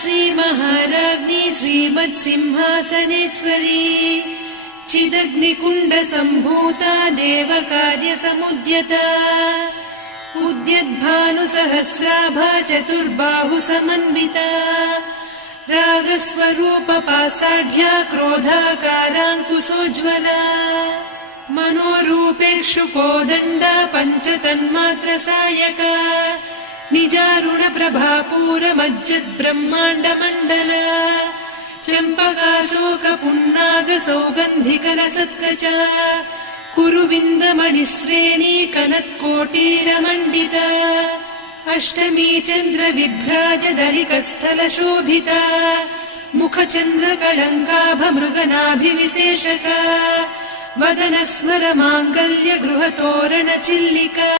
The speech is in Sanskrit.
श्रीमहाराज्ञी श्रीमत्सिंहासनेश्वरी चिदग्निकुण्डसम्भूता देवकार्यसमुद्यता उद्यद्भानुसहस्राभा चतुर्बाहुसमन्विता रागस्वरूपपासाढ्या क्रोधाकाराङ्कुशोज्ज्वला मनोरूपेक्षु कोदण्डा पञ्चतन्मात्रसायका निजारुणप्रभापूरमज्जद्ब्रह्माण्डमण्डला चम्पकाशोकपुन्नागसौगन्धिकलसत्कचा कुरुविन्दमणिश्रेणी कनत्कोटीरमण्डिता अष्टमी चन्द्रविभ्राजदलिकस्थलशोभिता मुखचन्द्रकळङ्काभमृगनाभिविशेषका वदनस्मरमाङ्गल्यगृहतोरणचिल्लिका